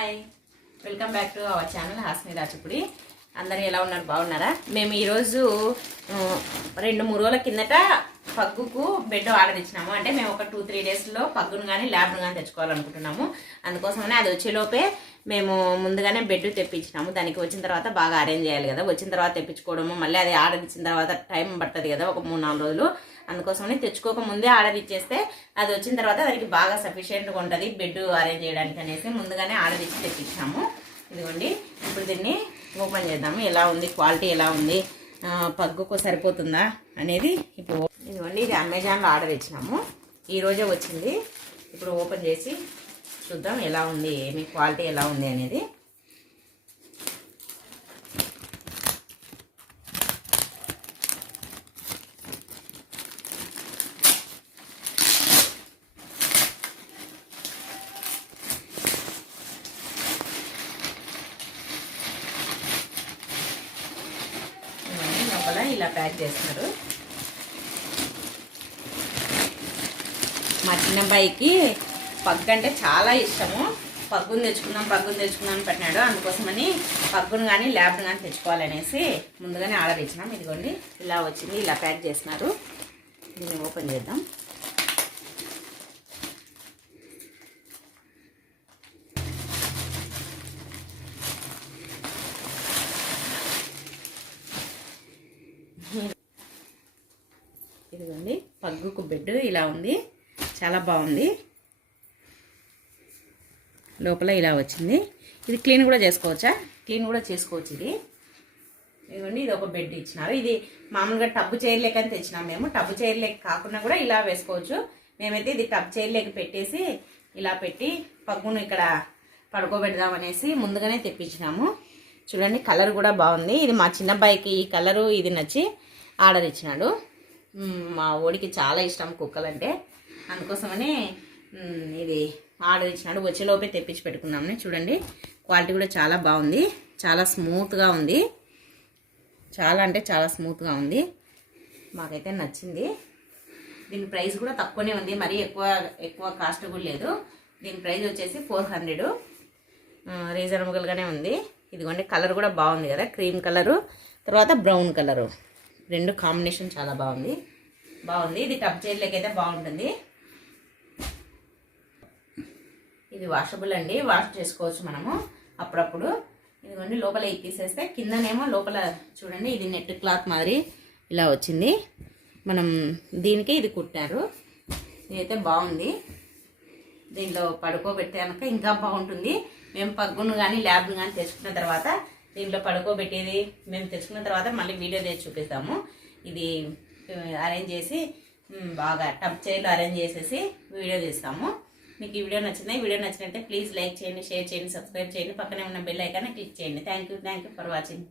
Hi welcome back to our channel Hasni Rachapudi. అందరూ ఎలా ఉన్నారు? బాగున్నారా? మేము ఈరోజు 2-3 రోజుల కిందట పగ్గుకు బెడ్ ఆర్డర్ ఇచ్చినాము. అంటే మేము ఒక 2-3 డేస్లో పగ్గును కానీ ల్యాబ్ను కానీ తెచ్చుకోవాలనుకుంటున్నాము. అందుకోసమనే అది వచ్చేలోపే మేము ముందుగానే బెడ్ తెప్పించినాము. దానికి వచ్చిన తర్వాత బాగా అరేంజ్ చేయాలి కదా, వచ్చిన తర్వాత తెప్పించుకోవడము, మళ్ళీ అది ఆర్డర్ ఇచ్చిన తర్వాత టైం పడుతుంది కదా, ఒక 3-4 రోజులు. అందుకోసమని తెచ్చుకోక ముందే ఆర్డర్ ఇచ్చేస్తే అది వచ్చిన తర్వాత దానికి బాగా సఫిషియెంట్గా ఉంటుంది బెడ్ అరేంజ్ చేయడానికి అనేసి ముందుగానే ఆర్డర్ ఇచ్చి తెప్పించాము. ఇదిగోండి, ఇప్పుడు దీన్ని ఓపెన్ చేద్దాము. ఎలా ఉంది, క్వాలిటీ ఎలా ఉంది, పగ్గుకు సరిపోతుందా అనేది ఇప్పుడు. ఇదిగోండి, ఇది అమెజాన్లో ఆర్డర్ ఇచ్చినాము, ఈరోజే వచ్చింది. ఇప్పుడు ఓపెన్ చేసి చూద్దాం ఎలా ఉంది, ఏమి క్వాలిటీ ఎలా ఉంది అనేది. లోపల ఇలా ప్యాక్ చేస్తున్నారు. మా చిన్నబ్బాయికి పగ్గు అంటే చాలా ఇష్టము. పగ్గును తెచ్చుకుందాం అని పెట్టినాడు. అందుకోసమని పగ్గును కానీ ల్యాబ్ను కానీ తెచ్చుకోవాలనేసి ముందుగానే ఆర్డర్ ఇచ్చినాం. ఇదిగోండి, ఇలా వచ్చింది, ఇలా ప్యాక్ చేస్తున్నారు. దీన్ని ఓపెన్ చేద్దాం. ఇదిగోండి, పగ్గుకు బెడ్ ఇలా ఉంది, చాలా బాగుంది. లోపల ఇలా వచ్చింది. ఇది క్లీన్ కూడా చేసుకోవచ్చా? క్లీన్ కూడా చేసుకోవచ్చు ఇది. ఇదిగోండి, ఇది ఒక బెడ్ ఇచ్చినారు. ఇది మామూలుగా టబ్బు చైర్ లెక్క అని తెచ్చినాం మేము. టబ్బు చైర్ లెక్క కాకుండా కూడా ఇలా వేసుకోవచ్చు. మేమైతే ఇది టబ్ చైర్ లెక్క పెట్టేసి ఇలా పెట్టి పగ్గును ఇక్కడ పడుకోబెడదామనేసి ముందుగానే తెప్పించినాము. చూడండి, కలర్ కూడా బాగుంది. ఇది మా చిన్నబ్బాయికి ఈ కలరు ఇది నచ్చి ఆర్డర్ ఇచ్చినాడు. మా ఓడికి చాలా ఇష్టం కుక్కలంటే, అందుకోసమని ఇది ఆర్డర్ ఇచ్చినాడు. వచ్చేలోపే తెప్పించి పెట్టుకున్నామని. చూడండి, క్వాలిటీ కూడా చాలా బాగుంది, చాలా స్మూత్గా ఉంది. చాలా అంటే చాలా స్మూత్గా ఉంది. మాకైతే నచ్చింది. దీని ప్రైస్ కూడా తక్కువనే ఉంది, మరీ ఎక్కువ కాస్ట్ కూడా లేదు. దీని ప్రైస్ వచ్చేసి 400, రీజనబుల్గానే ఉంది. ఇదిగోండి, కలర్ కూడా బాగుంది కదా, క్రీమ్ కలరు తర్వాత బ్రౌన్ కలరు, రెండు కాంబినేషన్ చాలా బాగుంది. ఇది టబ్ చైర్లకి అయితే బాగుంటుంది. ఇది వాషబుల్ అండి, వాష్ చేసుకోవచ్చు మనము అప్పుడప్పుడు. ఇదిగోండి, లోపల ఇది తీసేస్తే కిందనేమో లోపల చూడండి, ఇది నెట్ క్లాత్ మాదిరి ఇలా వచ్చింది. మనం దీనికి ఇది కుట్టారు. ఇదైతే బాగుంది. దీంట్లో పడుకోబెడితే కనుక ఇంకా బాగుంటుంది. మేము పగ్గును కానీ ల్యాబ్ను కానీ తెచ్చుకున్న తర్వాత దీంట్లో పడుకోబెట్టేది మేము తెచ్చుకున్న తర్వాత మళ్ళీ వీడియో చేసి చూపిస్తాము. ఇది అరేంజ్ చేసి బాగా టబ్ చైర్లో అరేంజ్ చేసేసి వీడియో తీస్తాము. మీకు ఈ వీడియో నచ్చింది. వీడియో నచ్చినట్లయితే ప్లీజ్ లైక్ చేయండి, షేర్ చేయండి, సబ్స్క్రైబ్ చేయండి, పక్కనే ఉన్న బెల్ ఐకాన్ క్లిక్ చేయండి. Thank you for watching.